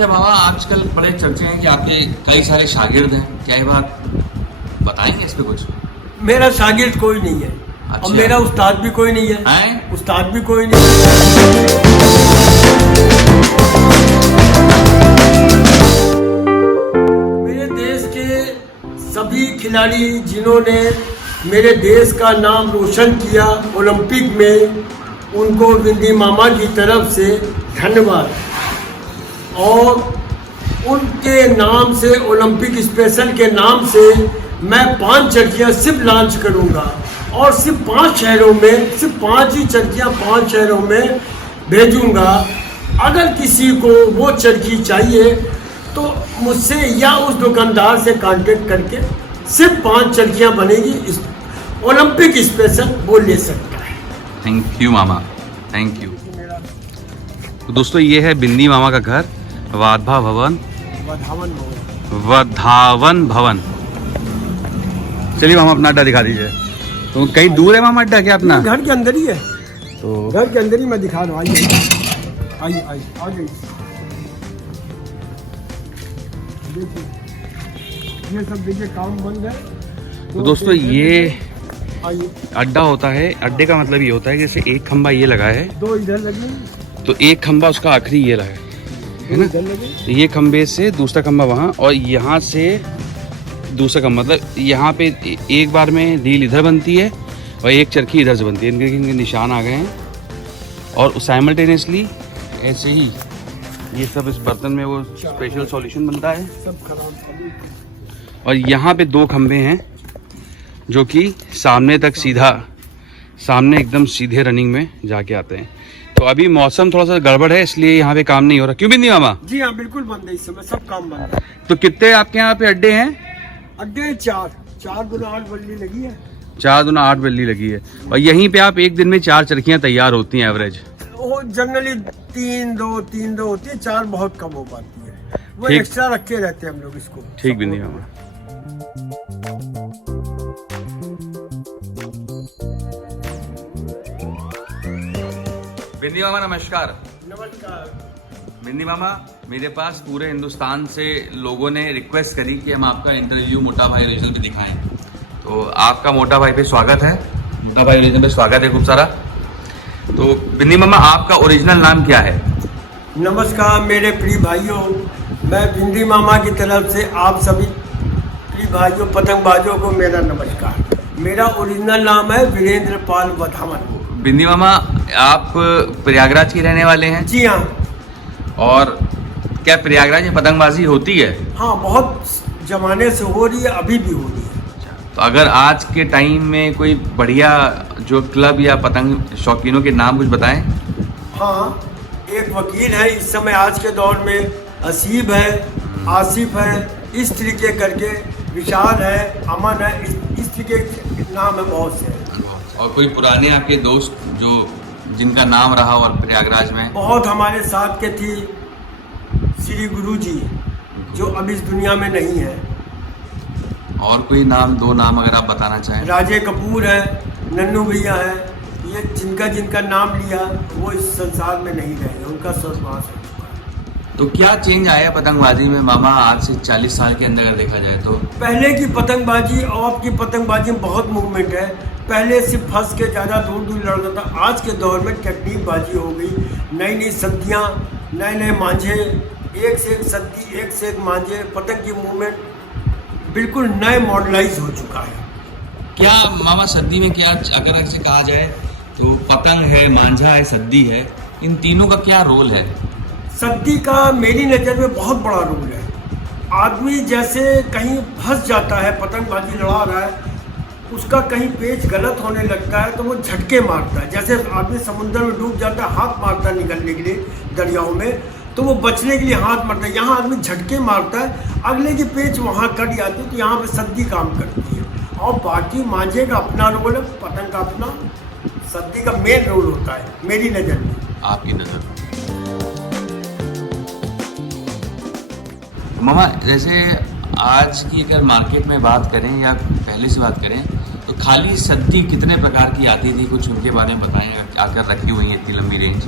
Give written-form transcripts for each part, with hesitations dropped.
अच्छा मामा, आजकल बड़े चर्चे हैं कि आपके कई सारे शागिर्द हैं, क्या ये बात बताएंगे इस पे कुछ? मेरा शागिर्द कोई नहीं है। अच्छा। और मेरा उस्ताद भी कोई नहीं है। हैं? उस्ताद भी कोई नहीं है। मेरे देश के सभी खिलाड़ी जिन्होंने मेरे देश का नाम रोशन किया ओलंपिक में, उनको बिंदी मामा की तरफ से धन्यवाद। और उनके नाम से, ओलंपिक स्पेशल के नाम से, मैं 5 चरखियाँ सिर्फ लॉन्च करूँगा और सिर्फ 5 शहरों में, सिर्फ 5 ही चरखियाँ 5 शहरों में भेजूँगा। अगर किसी को वो चरखी चाहिए तो मुझसे या उस दुकानदार से कांटेक्ट करके सिर्फ 5 चरखियाँ बनेगी, ओलंपिक स्पेशल वो ले सकता है। Thank you mama, thank you. तो दोस्तों ये है बिंदी मामा का घर, वाधा भवन, वधावन भवन। चलिए मामा अपना अड्डा दिखा दीजिए। तो कहीं दूर है मामा अड्डा क्या अपना? घर के अंदर ही है। तो घर के अंदर ही मैं दिखा रहा हूँ। आइए आइए आ जाइए। देखिए ये सब देखिए काम बंद है। तो दोस्तों ये आइए। अड्डा होता है, अड्डे का मतलब ये होता है कि जैसे एक खंबा ये लगा है 2 इधर लगे तो एक खंबा उसका आखिरी ये लगा है ना, इधर लगे। तो ये खंबे से दूसरा खंबा वहाँ और यहाँ से दूसरा खंबा, मतलब यहाँ पे एक बार में रील इधर बनती है और एक चरखी इधर से बनती है। इनके निशान आ गए हैं और साइमल्टेनियसली ऐसे ही ये सब इस बर्तन में वो स्पेशल सॉल्यूशन बनता है। सब खराब। और यहाँ पे 2 खंबे हैं जो कि सामने तक सीधा, सामने एकदम सीधे रनिंग में जाके आते हैं। तो अभी मौसम थोड़ा सा गड़बड़ है इसलिए यहाँ पे काम नहीं हो रहा। क्यों बिंदी मामा? जी हाँ, बिल्कुल बंद है इस समय, सब काम बंद है। तो कितने आपके यहाँ पे अड्डे हैं? अड्डे 4 गुना 8 बल्ली लगी है। 4 दूना 8 बल्ली लगी है और यहीं पे आप एक दिन में 4 चरखियाँ तैयार होती हैं एवरेज? वो जनरली 3-2 होती है, 4 बहुत कम हो पाती है। वो ठीक। एक्स्ट्रा रखे रहते हैं हम लोग इसको। ठीक बिंदी मामा। बिंदी मामा नमस्कार। नमस्कार। बिंदी मामा, मेरे पास पूरे हिंदुस्तान से लोगों ने रिक्वेस्ट करी कि हम आपका इंटरव्यू मोटा भाई ओरिजिनल पे दिखाएं, तो आपका मोटा भाई पे स्वागत है, मोटा भाई ओरिजिनल पे स्वागत है खूब सारा। तो बिंदी मामा आपका ओरिजिनल नाम क्या है? नमस्कार मेरे प्रिय भाइयों, मैं बिंदी मामा की तरफ से आप सभी प्रिय भाइयों पतंगबाजों को मेरा नमस्कार। मेरा ओरिजिनल नाम है वीरेंद्र पाल वधावन। बिंदी मामा आप प्रयागराज के रहने वाले हैं? जी हाँ। और क्या प्रयागराज में पतंगबाजी होती है? हाँ, बहुत जमाने से हो रही है, अभी भी हो रही है। तो अगर आज के टाइम में कोई बढ़िया जो क्लब या पतंग शौकीनों के नाम कुछ बताएं। हाँ, एक वकील है इस समय आज के दौर में, असीब है, आसिफ है, इस तरीके करके, विशाल है, अमन है, इस तरीके नाम है बहुत से। और कोई पुराने आपके दोस्त जो जिनका नाम रहा और प्रयागराज में? बहुत हमारे साथ के थी श्री गुरु जी, जो अब इस दुनिया में नहीं है। और कोई नाम, 2 नाम अगर आप बताना चाहें? राजे कपूर है, नन्नू भैया है, ये जिनका नाम लिया वो इस संसार में नहीं रहे, उनका स्वर्गवास हो चुका है। तो क्या चेंज आया पतंगबाजी में मामा आज से 40 साल के अंदर अगर देखा जाए तो? पहले की पतंगबाजी और अब की पतंगबाजी में बहुत मूवमेंट है। पहले सिर्फ फंस के ज़्यादा दूर दूर लड़ता था, आज के दौर में टेक्निक बाजी हो गई, नई नई सद्दियाँ, नए नए मांझे, एक से एक सद्दी, एक से एक मांझे, पतंग की मूवमेंट बिल्कुल नए मॉडलाइज हो चुका है। क्या मामा सद्दी में क्या, अगर ऐसे कहा जाए तो पतंग है, मांझा है, सद्दी है, इन तीनों का क्या रोल है? सद्दी का मेरी नज़र में बहुत बड़ा रोल है। आदमी जैसे कहीं फंस जाता है, पतंगबाजी लड़ा रहा है, उसका कहीं पेच गलत होने लगता है तो वो झटके मारता है। जैसे आदमी समुद्र में डूब जाता है, हाथ मारता है निकलने के लिए दरियाओं में, तो वो बचने के लिए हाथ मारता है। यहाँ आदमी झटके मारता है, अगले की पेच वहाँ कट जाती है, तो यहाँ पे सद्दी काम करती है। और बाकी मांझे का अपना रोल है, पतंग का अपना, सद्दी का मेन रोल होता है मेरी नज़र में। आपकी नज़र मामा, जैसे आज की अगर मार्केट में बात करें या पहले से बात करें तो खाली सद्दी कितने प्रकार की आती थी, कुछ उनके बारे में बताएं, आकर रखी हुई है इतनी लंबी रेंज?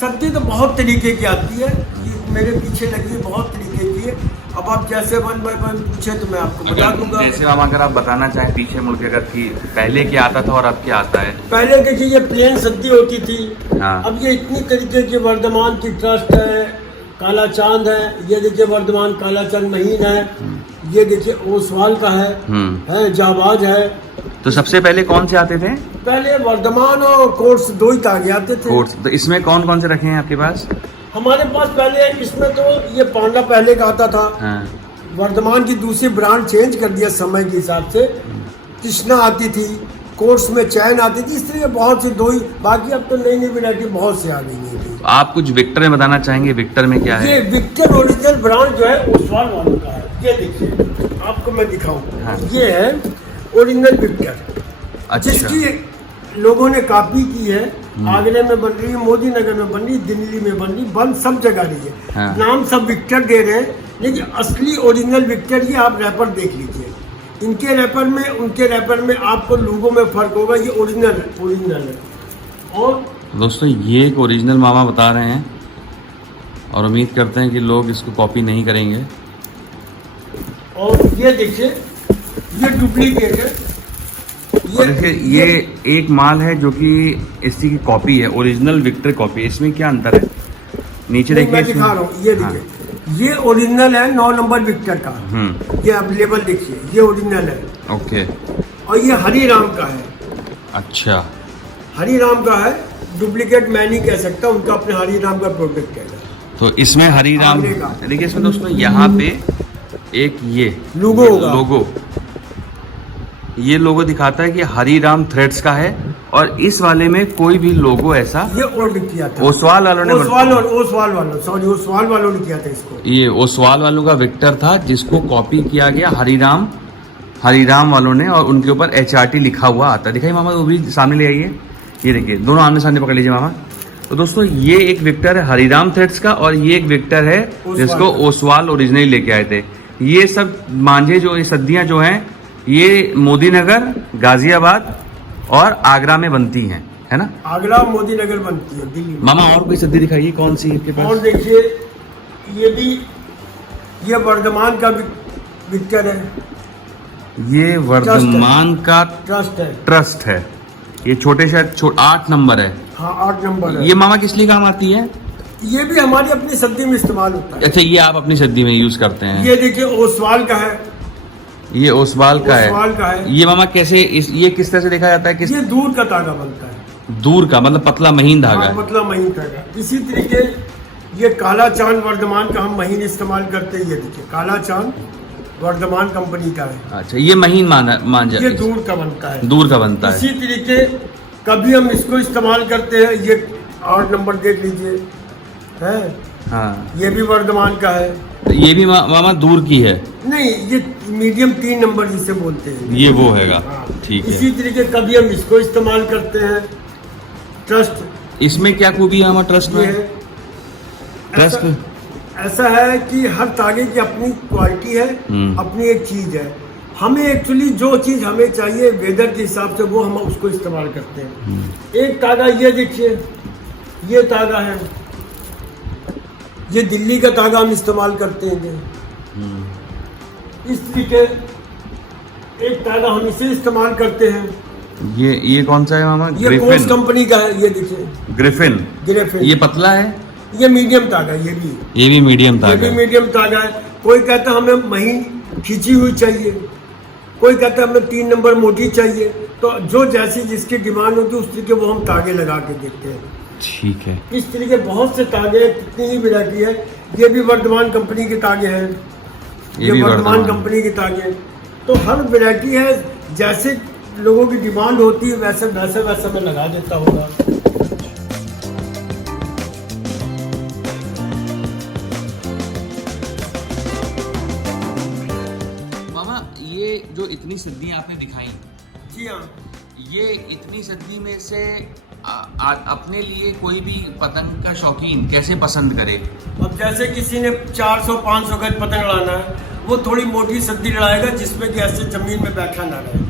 सद्दी तो बहुत तरीके की आती है, ये मेरे पीछे लगी है बहुत तरीके की है। अब आप जैसे वन बाय वन पूछे तो मैं आपको बता दूंगा। जैसे मामा अगर आप बताना चाहें पीछे मुड़ के अगर कि पहले क्या आता था और अब क्या आता है। पहले देखिए ये प्लेन सद्दी होती थी। हाँ। अब ये इतनी तरीके की वर्धमान की ट्रस्ट है, काला चांद है, ये देखिए वर्धमान काला चांद महीन है, ये देखिए ओसवाल का है जाबाज है। तो सबसे पहले कौन से आते थे? पहले वर्धमान और कोर्स दो ही तागे आते थे। कोर्स। तो इसमें कौन कौन से रखे हैं आपके पास? हमारे पास पहले इसमें तो ये पांडा पहले का आता था। हाँ। वर्धमान की दूसरी ब्रांड चेंज कर दिया समय के हिसाब से। कृष्णा आती थी, कोर्स में चैन आती थी, इस तरह बहुत सी दो ही। बाकी अब तो नई नई वैरायटी बहुत से आ गई है। आप कुछ विक्टर में बताना चाहेंगे? विक्टर में क्या है? ये विक्टर ओरिजिनल ब्रांड जो है ओसवाल वालों का है। ये देखिए आपको मैं दिखाऊं। हाँ। ये है ओरिजिनल विक्टर। अच्छा। जिसकी लोगों ने कॉपी की है। आगरे में बन रही है, मोदी नगर में बन रही है, दिल्ली में बन रही, बन सब जगह रही है। हाँ। नाम सब विक्टर दे रहे हैं, लेकिन असली ओरिजिनल विक्टर ये आप रैपर देख लीजिए। इनके रैपर में उनके रैपर में आपको लोगों में फर्क होगा। ये ओरिजिनल है। और दोस्तों ये एक ओरिजिनल मामा बता रहे हैं और उम्मीद करते हैं कि लोग इसको कॉपी नहीं करेंगे। और ये देखिए ये डुप्लीकेट है। और देखिए ये एक माल है जो कि इसी की कॉपी है, ओरिजिनल विक्टर कॉपी। इसमें क्या अंतर है? नीचे देखिए, मैं दिखा रहा हूँ। ये देखिए ये ओरिजिनल है 9 नंबर विक्टर का। ये अवेलेबल देखिए, ये ओरिजिनल है। ओके। और ये हरिराम का है। अच्छा। हरिराम का है, डुप्लीकेट मैं नहीं कह सकता, उनका अपने हरिराम का प्रोडक्ट है। तो इसमें हरिराम आगरे का। देखिए इसमें दोस्तों यहाँ पे एक ये लोगो होगा। लोगो, ये लोगो दिखाता है कि हरिराम थ्रेड्स का है। और इस वाले में कोई भी लोगो ऐसा ये ऑर्डर किया था ओसवाल वालों ने ओसवाल वालों ने किया था इसको। ये ओसवाल वालों का विक्टर था जिसको कॉपी किया गया हरिराम वालों ने, और उनके ऊपर HRT लिखा हुआ आता है। दिखाइए मामा, वो भी सामने ले आइए। ये देखिए दोनों आमने सामने पकड़ लीजिए मामा। तो दोस्तों ये एक विक्टर है हरिराम थ्रेड्स का और ये एक विक्टर है जिसको ओसवाल ओरिजिनली लेके आए थे। ये सब मांझे जो ये सद्दियां जो हैं ये मोदी नगर, गाजियाबाद और आगरा में बनती हैं, है ना? आगरा मोदी नगर बनती है दिल्ली में। मामा और कोई सद्दी दिखाइए, कौन सी आपके पास? और देखिए ये भी ये वर्धमान का विक्टर है। ये वर्धमान का ट्रस्ट है। ये छोटे शायद 8 नंबर है। हाँ 8 नंबर है। ये मामा किस लिए काम आती है? ये भी हमारी अपनी सद्दी में इस्तेमाल होता है। अच्छा, ये आप अपनी सद्दी में यूज करते हैं। ये देखिए ओसवाल का है। ये ओसवाल का है। ये मामा कैसे ये किस तरह से देखा जाता है? किस ये दूर का धागा बनता है। दूर का मतलब पतला महीन धागा है। पतला महीन धागा। इसी तरीके ये काला चांद वर्धमान का हम महीन इस्तेमाल करते हैं। ये देखिए काला चांद वर्धमान कंपनी का है। अच्छा, ये महीन मांझा ये दूर का बनता है। दूर का बनता है। इसी तरीके कभी हम इसको इस्तेमाल करते हैं। ये 8 नंबर देख लीजिए है। हाँ, ये भी वर्धमान का है। तो ये भी मामा दूर की है? नहीं, ये मीडियम 3 नंबर जिसे बोलते हैं। ये वो हैगा। ठीक है। इसी तरीके कभी हम इसको इस्तेमाल करते हैं। ट्रस्ट। इसमें क्या खूबी है हमारा ट्रस्ट में? ट्रस्ट ऐसा है कि हर तागे की अपनी क्वालिटी है, अपनी एक चीज है। हमें एक्चुअली जो चीज हमें चाहिए वेदर के हिसाब से वो हम उसको इस्तेमाल करते हैं। एक तागा ये देखिए, ये तागा है, ये दिल्ली का तागा हम इस्तेमाल करते हैं। इस तरीके एक तागा हम इसे इस्तेमाल करते हैं। ये कौन सा है मामा? ये कोर्स कंपनी का है। ये देखिए ग्रिफिन। ये पतला है? ये मीडियम तागा। ये भी मीडियम तागा। ये भी मीडियम तागा है। कोई कहता है हमें महीन खींची हुई चाहिए, कोई कहता है हमें 3 नंबर मोटी चाहिए। तो जो जैसी जिसकी डिमांड होती है उस तरीके वो हम तागे लगा के देते हैं। ठीक है। इस तरीके बहुत से तागे, कितनी ही वैरायटी है। ये भी वर्धमान कंपनी के तागे हैं। ये वर्धमान कंपनी के तागे। तो हर वैरायटी है, जैसे लोगों की डिमांड होती है वैसे वैसे मैं लगा देता होगा। मामा ये जो इतनी सद्दियां आपने दिखाई, जी हाँ, ये इतनी सद्दी में से अपने लिए कोई भी पतंग का शौकीन कैसे पसंद करे? अब जैसे किसी ने 400-500 गज पतंग लड़ाना है, वो थोड़ी मोटी सद्दी लड़ाएगा जिसमें कि ऐसे जमीन में बैठा ना रहे।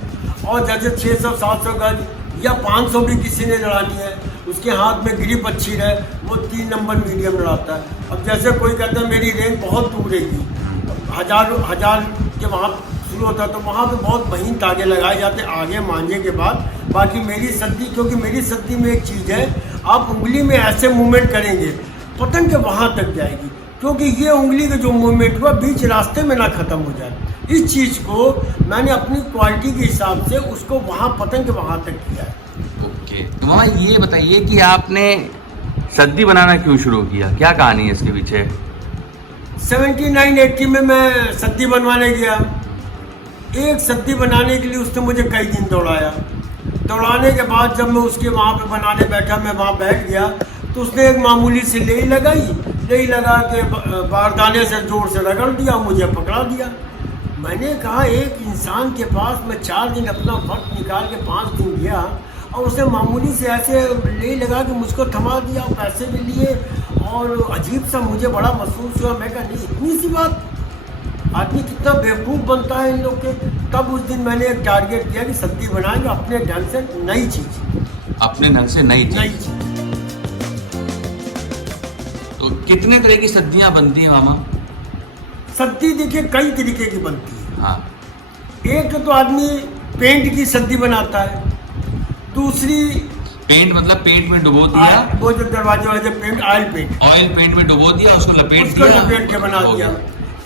और जैसे 600-700 गज या 500 भी किसी ने लड़ानी है, उसके हाथ में ग्रिप अच्छी रहे, वो 3 नंबर मीडियम लड़ाता है। अब जैसे कोई कहता है मेरी रेंज बहुत दूर रहेगी, हजार के वहाँ शुरू होता है, तो वहाँ पे बहुत महीन तागे लगाए जाते हैं आगे मांझे के बाद। बाकी मेरी सद्दी, क्योंकि मेरी सद्दी में एक चीज़ है, आप उंगली में ऐसे मूवमेंट करेंगे पतंग के वहाँ तक जाएगी, क्योंकि ये उंगली का जो मूवमेंट हुआ बीच रास्ते में ना ख़त्म हो जाए। इस चीज़ को मैंने अपनी क्वालिटी के हिसाब से उसको वहाँ पतंग के वहाँ तक किया है। ओके, तो मामा ये बताइए कि आपने सद्दी बनाना क्यों शुरू किया, क्या कहानी है इसके पीछे? 79-80 में मैं सद्दी बनवाने गया। एक सद्दी बनाने के लिए उसने मुझे कई दिन दौड़ाया। दौड़ाने के बाद जब मैं उसके वहाँ पे बनाने बैठा, मैं वहाँ बैठ गया, तो उसने एक मामूली सी लेई लगाई, लेई लगा के बारदाने से जोर से रगड़ दिया, मुझे पकड़ा दिया। मैंने कहा एक इंसान के पास मैं 4 दिन अपना वक्त निकाल के 5 दिन गया और उसने मामूली से ऐसे ले लगा के मुझको थमा दिया, पैसे भी लिए, और अजीब सा मुझे बड़ा महसूस हुआ। मैं कहा नहीं, इतनी सी बात, आदमी कितना बेवकूफ़ बनता है इन लोग के। तब उस दिन मैंने एक टारगेट किया कि सद्दी बनाएंगे अपने ढंग से, नई चीज़, अपने ढंग से नई चीज। तो कितने तरह की सद्दियां बनती हैं मामा? सद्दी देखिए कई तरीके की बनती है। हाँ, एक तो आदमी पेंट की सद्दी बनाता है, दूसरी पेंट मतलब पेंट में डुबो दिया, वो जो दरवाजे वाले पेंट, ऑयल पेंट में डुबो दिया, उसको लपेट के बना दिया।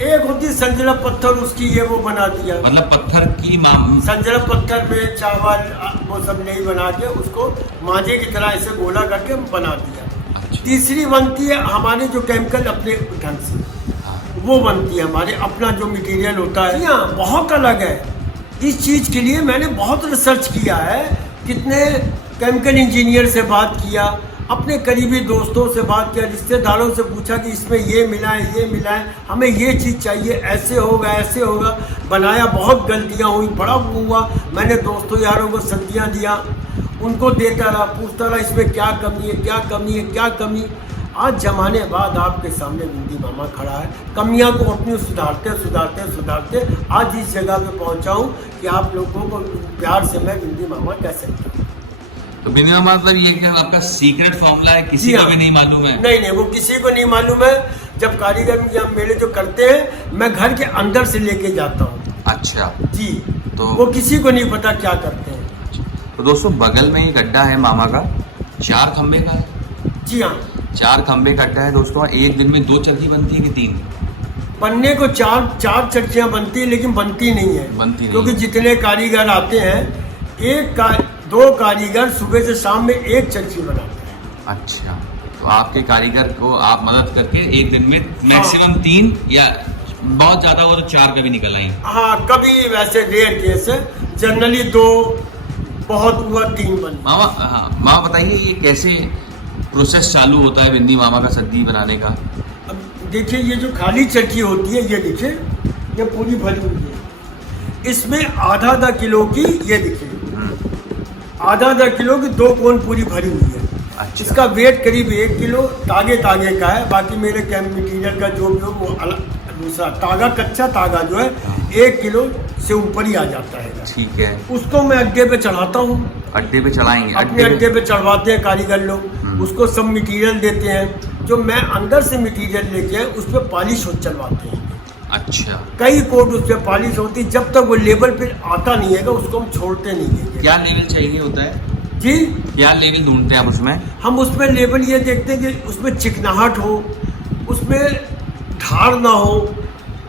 एक होती है संजरा पत्थर, उसकी ये वो बना दिया, मतलब पत्थर की संजरा पत्थर में चावल वो सब नहीं बना के उसको मांझे की तरह ऐसे गोला करके बना दिया। अच्छा। तीसरी बनती है हमारे जो केमिकल अपने ढंग से, वो बनती है हमारे अपना जो मटेरियल होता है, यहाँ बहुत अलग है। इस चीज़ के लिए मैंने बहुत रिसर्च किया है, कितने केमिकल इंजीनियर से बात किया, अपने करीबी दोस्तों से बात किया, रिश्तेदारों से पूछा कि इसमें ये मिलाएं, हमें ये चीज़ चाहिए, ऐसे होगा ऐसे होगा। बनाया, बहुत गलतियाँ हुई, बड़ा हुआ। मैंने दोस्तों यारों को सद्दियाँ दिया, उनको देता रहा, पूछता रहा इसमें क्या कमी। आज जमाने बाद आपके सामने बिंदी मामा खड़ा है, कमियां को अपनी सुधारते आज इस जगह पे पहुंचा हूं कि आप लोगों को प्यार से मैं बिंदी मामा कह सकता हूं। तो बिंदी मामा मतलब ये कि आपका सीक्रेट फॉर्मूला है, किसी को भी नहीं मालूम है? नहीं, वो किसी को नहीं मालूम है। जब कारीगर या मेरे जो करते हैं, मैं घर के अंदर से लेके जाता हूँ। अच्छा जी, तो वो किसी को नहीं पता क्या करते हैं। तो दोस्तों बगल में ही गड्ढा है मामा का, 4 खंबे का है। जी हाँ, 4 खंबे का गड्ढा है दोस्तों। एक दिन में 2 चरखी बनती है कि 3? बनने को चार चर्चियाँ बनती है, लेकिन बनती नहीं है, क्योंकि जितने कारीगर आते हैं 2 कारीगर सुबह से शाम में 1 चर्ची बनाते हैं। अच्छा, तो आपके कारीगर को आप मदद करके एक दिन में मैक्सिमम 3 या बहुत ज़्यादा हो तो 4 कभी निकल आई? हाँ, कभी वैसे रेयर केस है, जनरली 2, बहुत हुआ 3 बन। मामा बताइए ये कैसे प्रोसेस चालू होता है बिंदी मामा का सद्दी बनाने का? अब देखिए, ये जो खाली चर्ची होती है, ये देखिए, ये पूरी भरी हुई है, इसमें आधा किलो की, ये देखिए आधा किलो की 2 कोन पूरी भरी हुई है। अच्छा। इसका वेट करीब 1 किलो तागे का है। बाकी मेरे कैम्प मटीरियल का जो भी हो वो अलग, दूसरा तागा, कच्चा तागा जो है 1 किलो से ऊपर ही आ जाता है। ठीक है, उसको मैं अड्डे पे चढ़ाता हूँ। अड्डे पे चढ़ाएंगे? अपने अड्डे पे चढ़वाते हैं कारीगर लोग, उसको सब मटेरियल देते हैं। जो मैं अंदर से मटेरियल लेके आए उस पर पॉलिश चलवाते हैं। अच्छा, कई कोट उस पर पॉलिश होती, जब तक वो लेवल पे आता नहीं है उसको हम छोड़ते नहीं है। क्या लेवल चाहिए होता है जी? क्या लेवल ढूंढते हैं आप उसमें? हम उसमें लेवल ये देखते हैं कि उसमें चिकनाहट हो, उसमें धार ना हो,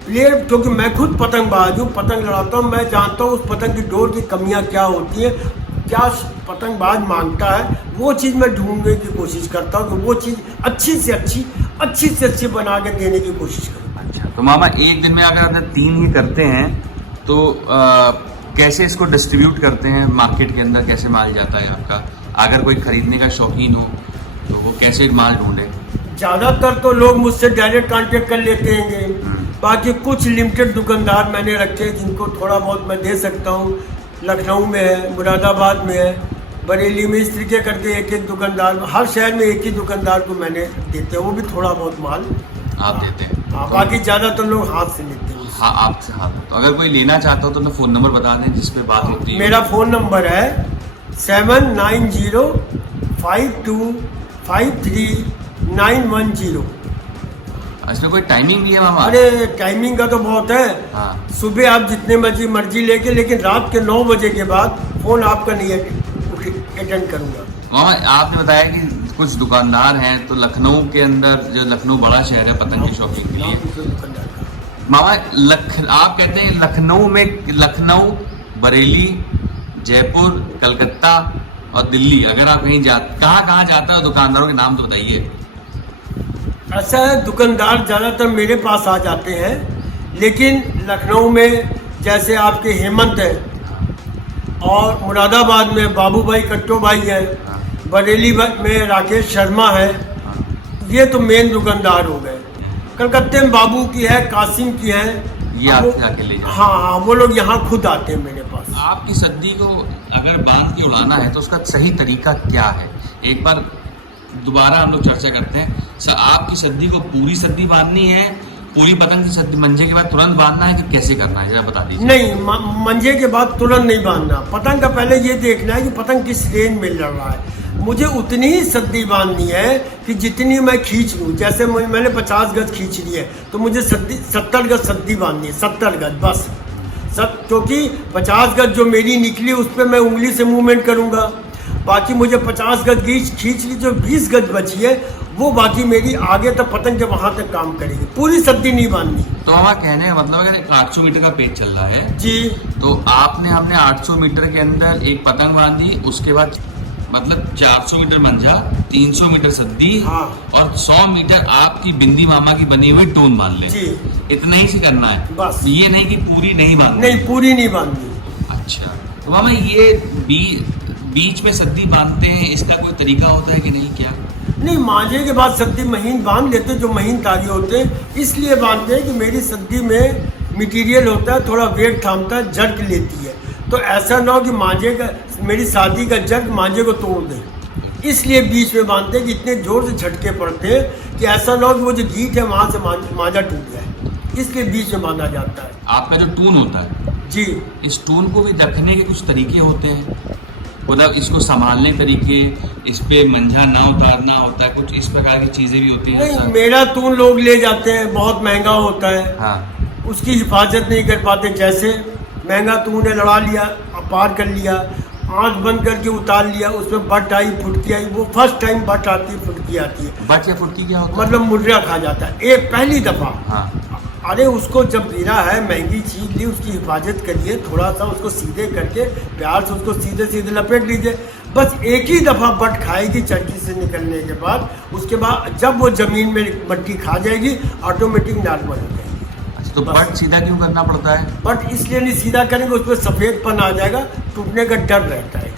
प्लेयर, क्योंकि मैं खुद पतंगबाज हूँ, पतंग लड़ाता हूँ, मैं जानता हूँ उस पतंग की डोर की कमियाँ क्या होती है, क्या पतंगबाज मांगता है, वो चीज़ मैं ढूंढने की कोशिश करता हूँ कि वो चीज़ अच्छी से अच्छी बना के देने की कोशिश करूँ। अच्छा, तो मामा एक दिन में अगर 3 ही करते हैं तो कैसे इसको डिस्ट्रीब्यूट करते हैं मार्केट के अंदर, कैसे माल जाता है आपका? अगर कोई खरीदने का शौकीन हो तो वो कैसे माल ढूंढे? ज़्यादातर तो लोग मुझसे डायरेक्ट कांटेक्ट कर लेते हैं। बाकी कुछ लिमिटेड दुकानदार मैंने रखे हैं जिनको थोड़ा बहुत मैं दे सकता हूँ। लखनऊ में है, मुरादाबाद में है, बरेली में, इस तरीके करके एक दुकानदार, हर शहर में एक ही दुकानदार को मैंने देते हैं, वो भी थोड़ा बहुत माल आप देते हैं। हाँ, बाकी ज़्यादातर लोग हाथ से लेते हैं। हाँ, आपसे हाथ। तो अगर कोई लेना चाहता हो तो फ़ोन नंबर बता दें जिस पे बात होती है। मेरा फ़ोन नंबर है 7904 52539110। इसमें कोई टाइमिंग भी है मामा? अरे टाइमिंग का तो बहुत है। हाँ। सुबह आप जितने बजे मर्जी लेके, लेकिन रात के 9 बजे के बाद फ़ोन आपका नहीं अटेंड करूँगा। मामा आपने बताया कि कुछ दुकानदार हैं, तो लखनऊ के अंदर, जो लखनऊ बड़ा शहर है पतंग की शॉपिंग के लिए, मामा आप कहते हैं लखनऊ में, लखनऊ, बरेली, जयपुर, कलकत्ता और दिल्ली, अगर आप कहीं कहाँ जाता है दुकानदारों के नाम तो बताइए। ऐसा है, दुकानदार ज़्यादातर मेरे पास आ जाते हैं, लेकिन लखनऊ में जैसे आपके हेमंत है, और मुरादाबाद में बाबू भाई कट्टो भाई है, बरेली में राकेश शर्मा है, ये तो मेन दुकानदार हो गए। कलकत्ते में बाबू की है, कासिम की है, ये आपके आके ले जाते हैं। हाँ, वो लोग यहाँ खुद आते हैं मेरे पास। आपकी सद्दी को अगर बांध के उड़ाना है तो उसका सही तरीका क्या है, एक बार दोबारा हम लोग चर्चा करते हैं। सर, आपकी सद्दी को पूरी सद्दी बांधनी है, पूरी पतंग की सद्दी मंजे के बाद तुरंत बांधना है कि कैसे करना है, जरा बता दीजिए। नहीं, मंजे के बाद तुरंत नहीं बांधना। पतंग का पहले ये देखना है कि पतंग किस रेंज में लड़ रहा है। मुझे उतनी ही सद्दी बांधनी है कि जितनी मैं खींच लूँ। जैसे मैंने 50 गज खींच ली है, तो मुझे 70 गज सद्दी बांधनी है, 70 गज बस। क्योंकि 50 गज जो मेरी निकली उस पर मैं उंगली से मूवमेंट करूँगा। बाकी मुझे 50 गज खींच ली, जो 20 गज बची है वो बाकी मेरी आगे तक पतंग के वहाँ तक काम करेगी। पूरी सद्दी नहीं बांधनी। तो हमारा कहने का मतलब अगर 800 मीटर का पेज चल रहा है जी, तो हमने 800 मीटर के अंदर एक पतंग बांधी, उसके बाद मतलब 400 मीटर मंजा, 300 मीटर सद्दी, हाँ, और 100 मीटर आपकी बिंदी मामा की बनी हुई टोन बांध ले। जी, इतना ही से करना है बस। ये नहीं कि पूरी नहीं बांधनी। नहीं, पूरी नहीं बांधनी। अच्छा, तो मामा ये बीच में सद्दी बांधते हैं, इसका कोई तरीका होता है कि नहीं क्या? नहीं, मांझे के बाद सद्दी महीन बांध देते, जो महीन तागे होते हैं, इसलिए बांधते हैं कि मेरी सद्दी में मटेरियल होता है, थोड़ा वेट थामता है, झटक लेती है। तो ऐसा ना हो कि मांझे का, मेरी शादी का झटक मांझे को तोड़ दे, इसलिए बीच में बांधते हैं कि इतने जोर से झटके पड़ते हैं कि ऐसा ना हो कि वो जो गीट है वहाँ से मांझा टूट जाए, इसलिए बीच में बांधा जाता है। आपका जो टून होता है जी, इस टून को भी रखने के कुछ तरीके होते हैं, मतलब इसको संभालने तरीके, इस पे मंझा ना उतारना होता है, कुछ इस प्रकार की चीजें भी होती हैं? नहीं, मेरा तून लोग ले जाते हैं, बहुत महंगा होता है। हाँ, उसकी हिफाजत नहीं कर पाते। जैसे महंगा तून है, लड़ा लिया, पार कर लिया, आँच बंद करके उतार लिया, उसमें बट आई, फुटकी आई। वो फर्स्ट टाइम बट आती है, फुटकी आती है। बट या फुटकी क्या होता है? मतलब मुर्रा खा जाता है, एक पहली दफ़ा। हाँ। अरे उसको जब गिरा है, महंगी चीज ली, उसकी हिफाजत करिए, थोड़ा सा उसको सीधे करके प्यार से उसको सीधे सीधे लपेट लीजिए। बस एक ही दफ़ा बट खाएगी चरखी से निकलने के बाद, उसके बाद जब वो ज़मीन में मट्टी खा जाएगी, ऑटोमेटिक नॉर्मल हो जाएगी। अच्छा, तो बट सीधा क्यों करना पड़ता है? बट इसलिए नहीं सीधा करेंगे, उसमें सफ़ेदपन आ जाएगा, टूटने का डर रहता है।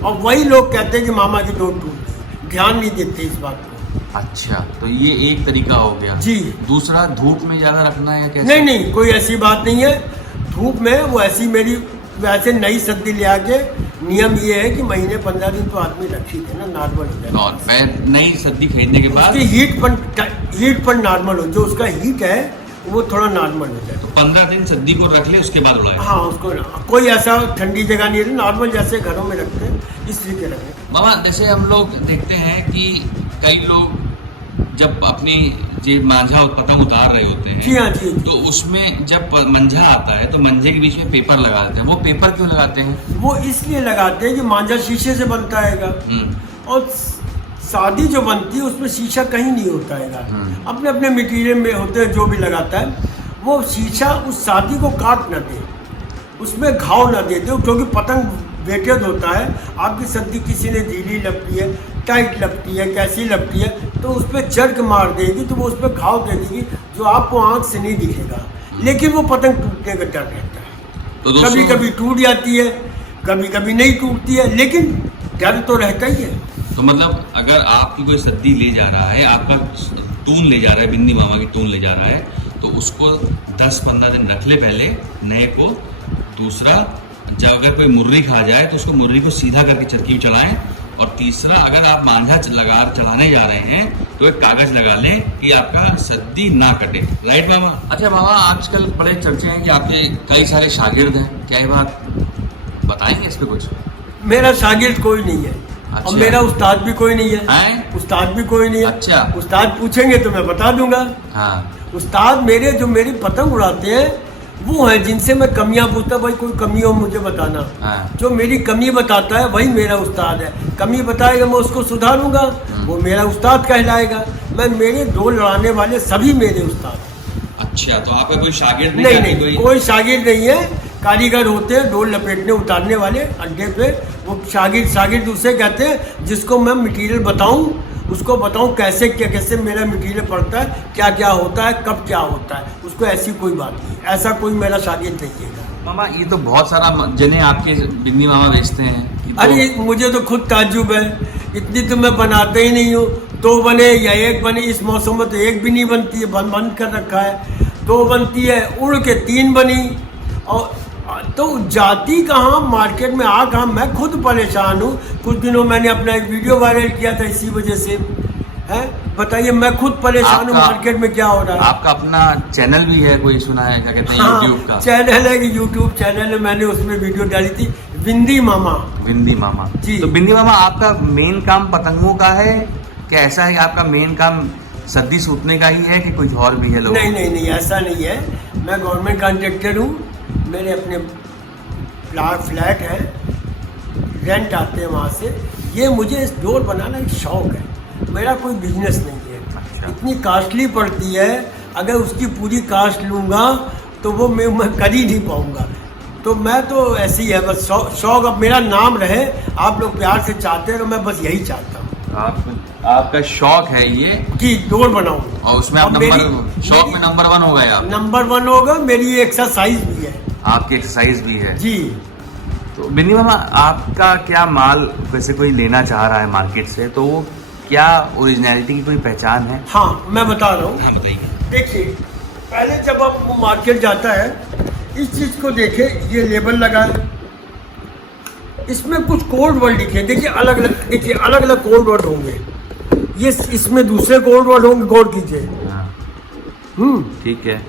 और वही लोग कहते हैं कि मामा की डोर टूट गई, ध्यान नहीं देते इस बात को। अच्छा, तो ये एक तरीका हो गया जी। दूसरा, धूप में ज़्यादा रखना है कैसे? नहीं नहीं, कोई ऐसी बात नहीं है। धूप में वो ऐसी मेरी वैसे नई सद्दी ले आके, नियम ये है कि महीने 15 दिन तो आदमी रखी थे ना, नॉर्मल हो जाए। और नई सद्दी खरीदने के बाद उसकी हीट पर नॉर्मल हो, जो उसका हीट है वो थोड़ा नॉर्मल हो जाए। तो 15 दिन सद्दी को रख ले, उसके बाद उड़ाए। हाँ, उसको कोई ऐसा ठंडी जगह नहीं है, नॉर्मल जैसे घरों में रखते हैं इस तरीके रखें। मामा, जैसे हम लोग देखते हैं कि कई लोग जब अपनी जे मांझा पतंग उतार रहे होते हैं, जी हाँ, जी, तो उसमें जब मंझा आता है तो मंझे के बीच में पेपर लगा देते हैं। वो पेपर क्यों लगाते हैं? वो इसलिए लगाते हैं कि मांझा शीशे से बनता है, और शादी जो बनती है उसमें शीशा कहीं नहीं होता है। अपने अपने मटीरियल में होते हैं, जो भी लगाता है वो शीशा उस शादी को काट न दे, उसमें घाव न दे दे, क्योंकि पतंग वेटेड होता है। आपकी सद्दी किसी ने ढीली लगती है, टाइट लगती है, कैसी लगती है, तो उस पर चरक मार देगी, तो वो उस पर घाव दे देगी, जो आपको आँख से नहीं दिखेगा, लेकिन वो पतंग टूटने का डर रहता है। तो कभी कभी टूट जाती है, कभी कभी नहीं टूटती है, लेकिन डर तो रहता ही है। तो मतलब अगर आपकी कोई सद्दी ले जा रहा है, आपका टून ले जा रहा है, बिंदी मामा की टून ले जा रहा है, तो उसको 10-15 दिन रख ले पहले नए को। दूसरा, जब अगर कोई मुर्री खा जाए तो उसको मुर्री को सीधा करके चरखी में चलाएं। और तीसरा, अगर आप मांझा चलाने जा रहे हैं तो एक कागज लगा लें कि आपका सद्दी ना कटे। राइट मामा? अच्छा मामा, आजकल बड़े चर्चे हैं कि आपके कई सारे शागिर्द हैं, क्या ये बात बताएंगे इस पर कुछ? मेरा शागिर्द कोई नहीं है। और मेरा उस्ताद भी कोई नहीं है, उस्ताद भी कोई नहीं है। अच्छा। उस्ताद पूछेंगे तो मैं बता दूंगा। हाँ। उस्ताद मेरे जो मेरी पतंग उड़ाते हैं वो हैं जिनसे मैं कमियां पूछता, भाई कोई कमी हो मुझे बताना। हाँ। जो मेरी कमी बताता है वही मेरा उस्ताद है। कमी बताएगा मैं उसको सुधारूंगा, वो मेरा उस्ताद कहलाएगा। मैं मेरे दो लड़ाने वाले सभी मेरे उस्ताद हैं। अच्छा, तो आपका कोई शागिर्द नहीं, कोई शागिर्द नहीं है। कारीगर होते हैं डोल लपेटने उतारने वाले अड्डे पे, वो शागिर्द उसे कहते हैं जिसको मैं मटेरियल बताऊं, उसको बताऊं कैसे मेरा मटेरियल पड़ता है, क्या क्या होता है, कब क्या होता है, उसको ऐसी कोई बात नहीं, ऐसा कोई मेरा शागिर्द नहीं है। मामा ये तो बहुत सारा जिन्हें आपके बिंदी मामा बेचते हैं। अरे मुझे तो खुद ताज्जुब है, इतनी तो मैं बनाते ही नहीं हूँ। 2 बने या 1 बने, इस मौसम में तो 1 भी नहीं बनती है, बंद कर रखा है। 2 बनती है, उड़ के 3 बनी। और तो जाती कहाँ, मार्केट में आ कहाँ, मैं खुद परेशान हूँ। कुछ दिनों मैंने अपना एक वीडियो वायरल किया था इसी वजह से, है बताइए। मैं खुद परेशान हूँ मार्केट में क्या हो रहा है। आपका अपना चैनल भी है, कोई सुना है, क्या कहते हैं, हाँ, यूट्यूब का चैनल है कि यूट्यूब चैनल है, मैंने उसमें वीडियो डाली थी, बिंदी मामा। बिंदी मामा जी। तो बिंदी मामा आपका मेन काम पतंगों का है क्या? ऐसा है कि आपका मेन काम सद्दी सूतने का ही है कि कुछ और भी है? लोग नहीं, ऐसा नहीं है। मैं गवर्नमेंट कॉन्ट्रैक्टर हूँ, मेरे अपने फ्लैट है, रेंट आते हैं वहाँ से। ये मुझे इस डोर बनाना एक शौक है, मेरा कोई बिजनेस नहीं है। अच्छा। इतनी कॉस्टली पड़ती है, अगर उसकी पूरी कास्ट लूँगा तो वो मैं कर ही नहीं पाऊँगा। तो मैं तो ऐसी ही है, बस शौक अब मेरा नाम रहे, आप लोग प्यार से चाहते हैं तो मैं बस यही चाहता हूँ। आपका शौक है ये कि डोर बनाऊँ, और उसमें आप शौक में नंबर 1 हो गए आप। नंबर 1 होगा। मेरी ये एक्सरसाइज भी है, आपकी एक्सरसाइज भी है जी। तो बिंदी मामा आपका क्या माल वैसे कोई लेना चाह रहा है मार्केट से, तो वो क्या ओरिजिनलिटी की कोई पहचान है? हाँ मैं बता रहा हूँ। हाँ बताइए। देखिए, पहले जब आप वो मार्केट जाता है, इस चीज़ को देखे, ये लेबल लगा है, इसमें कुछ कोड वर्ड लिखे हैं। देखिए अलग अलग कोड वर्ड होंगे, ये इसमें दूसरे कोड वर्ड होंगे, गौर कीजिए। हाँ। ठीक है।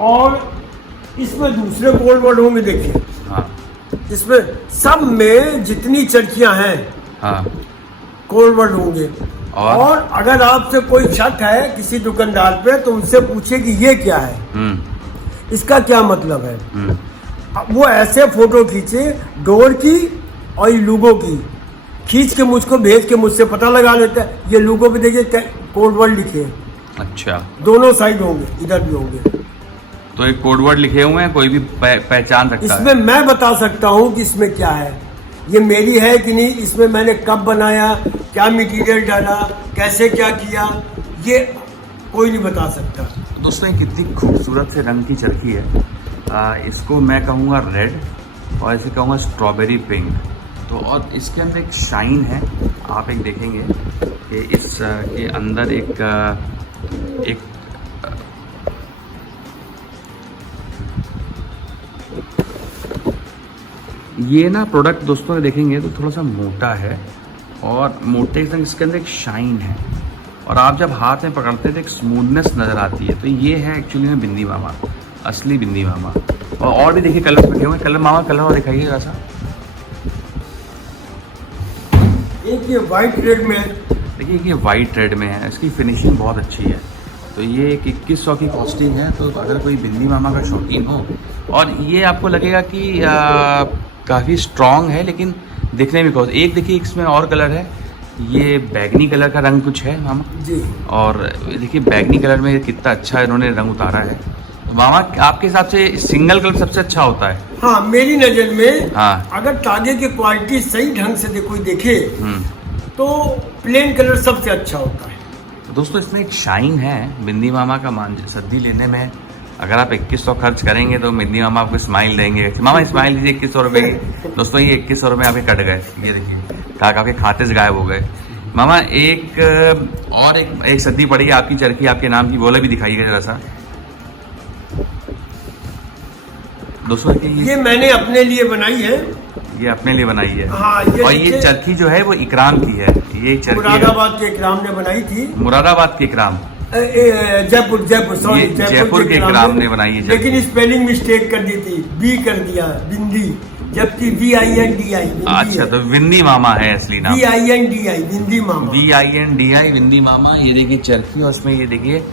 और इसमें दूसरे कोड वर्ड होंगे, देखिए। हाँ। इसमें सब में जितनी चरखियां हैं, हाँ। कोड वर्ड होंगे। और अगर आपसे कोई शक है किसी दुकानदार पे, तो उनसे पूछे कि ये क्या है, इसका क्या मतलब है। वो ऐसे फोटो खींचे डोर की और ये लोगों की, खींच के मुझको भेज के मुझसे पता लगा लेता है। ये लोगों पे देखिए कोड वर्ड लिखे हैं। अच्छा, दोनों साइड होंगे, इधर भी होंगे। तो एक कोड वर्ड लिखे हुए हैं, कोई भी पहचान सकता है। इसमें मैं बता सकता हूँ कि इसमें क्या है, ये मेरी है कि नहीं, इसमें मैंने कब बनाया, क्या मटेरियल डाला, कैसे क्या किया, ये कोई नहीं बता सकता। दोस्तों ये कितनी खूबसूरत से रंग की चरखी है। इसको मैं कहूँगा रेड और इसे कहूँगा स्ट्रॉबेरी पिंक। तो और इसके अंदर एक शाइन है, आप एक देखेंगे कि इसके अंदर एक ये ना प्रोडक्ट दोस्तों देखेंगे तो थोड़ा सा मोटा है, और मोटे इसके अंदर एक शाइन है, और आप जब हाथ में पकड़ते हैं तो एक स्मूथनेस नज़र आती है। तो ये है एक्चुअली में बिंदी मामा, असली बिंदी मामा। और भी देखिए कलर रखे हुए, कलर मामा कलर और दिखाइए जरा सा। एक ये वाइट रेड में है, देखिए ये वाइट रेड में है, इसकी फिनिशिंग बहुत अच्छी है। तो ये एक 2100 की कॉस्टिंग है। तो अगर कोई बिंदी मामा का शौकीन हो, और ये आपको लगेगा कि काफ़ी स्ट्रॉन्ग है, लेकिन दिखने में एक देखिए इसमें और कलर है, ये बैगनी कलर का रंग कुछ है मामा जी। और देखिए बैगनी कलर में कितना अच्छा इन्होंने रंग उतारा है। तो मामा आपके हिसाब से सिंगल कलर सबसे अच्छा होता है? हाँ मेरी नज़र में। हाँ। अगर तागे की क्वालिटी सही ढंग से कोई देखे तो प्लेन कलर सबसे अच्छा होता है। तो दोस्तों इसमें एक शाइन है बिंदी मामा का। सद्दी लेने में अगर आप 2100 खर्च करेंगे तो बिंदी मामा आपको स्माइल देंगे। मामा स्माइल दीजिए 2100 रुपये की। दोस्तों ये 2100 रुपये आपके कट गए, ये देखिए ताकि आपके खाते से गायब हो गए। मामा एक सद्दी पड़ी है आपकी चरखी आपके नाम की, बोला भी दिखाइएगा जरा सा। दोस्तों ये मैंने अपने लिए बनाई है। ये अपने लिए बनाई है। हाँ, और ये चरखी जो है वो इकराम की है। ये चरखी मुरादाबाद के इकराम ने बनाई थी। मुरादाबाद के इकराम, जयपुर के इकराम ने बनाई है। लेकिन स्पेलिंग मिस्टेक कर दी थी, बी कर दिया, बिंदी। जबकि VINDI अच्छा, तो विंदी मामा है असली नाम। VINDI विंदी मामा। VINDI विंदी मामा। ये देखिए चरखी, और उसमें ये देखिए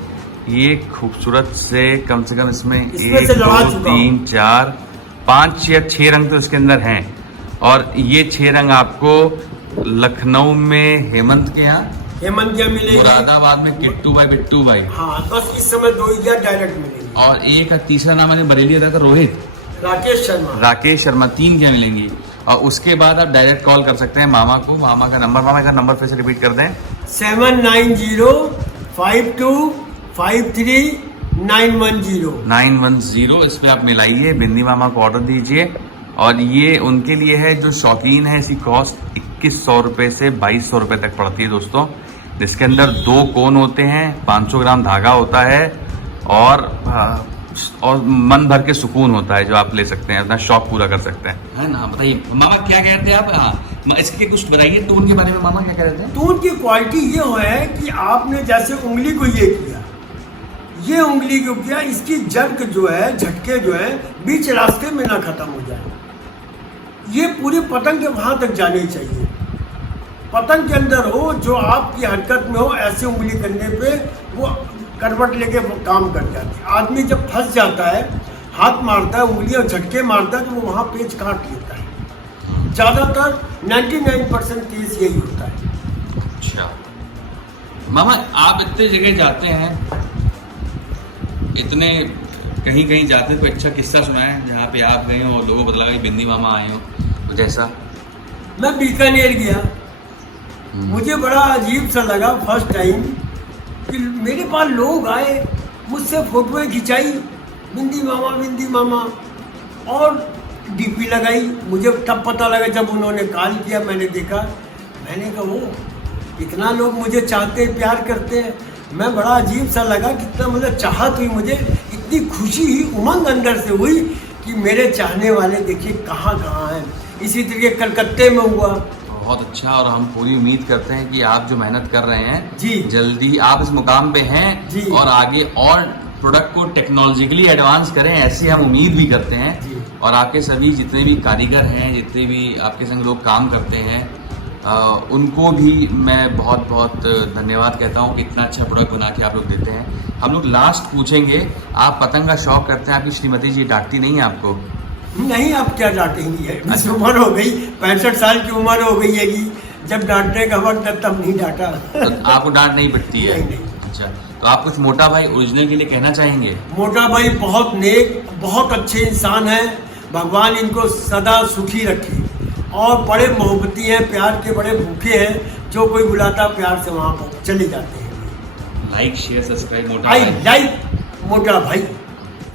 ये खूबसूरत से कम इसमें इसमें 1 से लगा 2 चुका 3 4 5 या 6 रंग तो इसके अंदर हैं। और ये 6 रंग आपको लखनऊ में हेमंत के यहाँ, हेमंत क्या मिलेगी? मुरादाबाद में किट्टू भाई बिट्टू भाई, हाँ, बस इस समय 2 ही डायरेक्ट मिलेंगे। और एक तीसरा नाम मैंने बरेली बताया था, रोहित राकेश शर्मा। राकेश शर्मा, 3 क्या मिलेंगी। और उसके बाद आप डायरेक्ट कॉल कर सकते हैं मामा को। मामा का नंबर फिर से रिपीट कर दें। 7905253910 910। इस पे आप मिलाइए, बिंदी मामा को ऑर्डर दीजिए। और ये उनके लिए है जो शौकीन है। इसकी कॉस्ट 2100 रुपये से 2200 रुपये तक पड़ती है दोस्तों, जिसके अंदर 2 कोन होते हैं, 500 ग्राम धागा होता है, और मन भर के सुकून होता है जो आप ले सकते हैं, अपना शौक पूरा कर सकते हैं, है ना। बताइए मामा क्या कह रहे थे आप? हाँ, इसके कुछ बताइए टोन के बारे में। मामा क्या कह रहे थे? टोन की क्वालिटी ये है कि आपने जैसे उंगली को ये किया, ये उंगली को किया, इसकी जर्क जो है, झटके जो है, बीच रास्ते में ना खत्म हो जाए। ये पूरी पतंग के वहां तक जानी चाहिए, पतंग के अंदर हो, जो आपकी हरकत में हो, ऐसे उंगली करने पे वो करवट लेके वो काम कर जाती है। आदमी जब फंस जाता है, हाथ मारता है, उंगली और झटके मारता है, तो वो वहाँ पेच काट लेता है। ज़्यादातर 99% केस यही होता है। अच्छा मामा, आप इतने जगह जाते हैं, इतने कहीं कहीं जाते हैं, कोई अच्छा किस्सा सुनाए जहाँ पे आप गए हो और लोगों को पता लगा कि बिंदी मामा आए हो, कुछ ऐसा? मैं बीकानेर गया, मुझे बड़ा अजीब सा लगा फर्स्ट टाइम कि मेरे पास लोग आए, मुझसे फोटोएं खिंचाई, बिंदी मामा, और DP लगाई। मुझे तब पता लगा जब उन्होंने कॉल किया, मैंने देखा, मैंने कहा वो इतना लोग मुझे चाहते हैं, प्यार करते हैं। मैं बड़ा अजीब सा लगा, कितना मतलब चाहत हुई मुझे, इतनी खुशी हुई, उमंग अंदर से हुई कि मेरे चाहने वाले देखिए कहाँ हैं। इसी तरीके कलकत्ते में हुआ। बहुत अच्छा, और हम पूरी उम्मीद करते हैं कि आप जो मेहनत कर रहे हैं जी, जल्दी आप इस मुकाम पे हैं जी, और आगे और प्रोडक्ट को टेक्नोलॉजिकली एडवांस करें, ऐसी हम उम्मीद भी करते हैं जी। और आपके सभी जितने भी कारीगर हैं, जितने भी आपके संग लोग काम करते हैं, उनको भी मैं बहुत बहुत धन्यवाद कहता हूँ कि इतना अच्छा प्रोडक्ट बना के आप लोग देते हैं। हम लोग लास्ट पूछेंगे, आप पतंग का शौक करते हैं, आपकी श्रीमती जी डांटती नहीं है आपको? नहीं, आप क्या डांटेंगी है, उम्र हो गई, 65 साल की उम्र हो गई है कि जब डांटने का वक्त है तब नहीं डांटा। तो आपको डांट नहीं पड़ती है? नहीं। अच्छा, तो आप कुछ मोटा भाई ओरिजिनल के लिए कहना चाहेंगे? मोटा भाई बहुत नेक, बहुत अच्छे इंसान हैं, भगवान इनको सदा सुखी रखे, और बड़े मोहब्बती हैं, प्यार के बड़े भूखे हैं, जो कोई बुलाता प्यार से वहाँ पर चले जाते हैं। लाइक शेयर सब्सक्राइब मोटा आई भाई। लाइक मोटा भाई।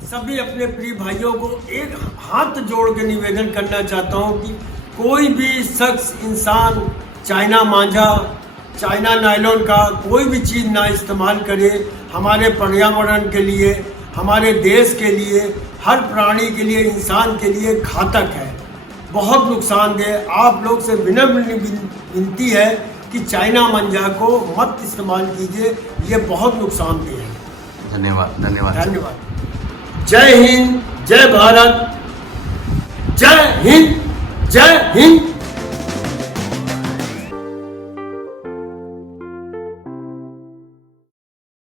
सभी अपने प्रिय भाइयों को एक हाथ जोड़ के निवेदन करना चाहता हूँ कि कोई भी शख्स, इंसान चाइना मांझा, चाइना नायलॉन का कोई भी चीज़ ना इस्तेमाल करे। हमारे पर्यावरण के लिए, हमारे देश के लिए, हर प्राणी के लिए, इंसान के लिए घातक है, बहुत नुकसानदेह। आप लोग से विनम्र विनती है कि चाइना मांझा को मत इस्तेमाल कीजिए, ये बहुत नुकसानदेह है। धन्यवाद धन्यवाद धन्यवाद। जय हिंद, जय भारत, जय हिंद, जय हिंद।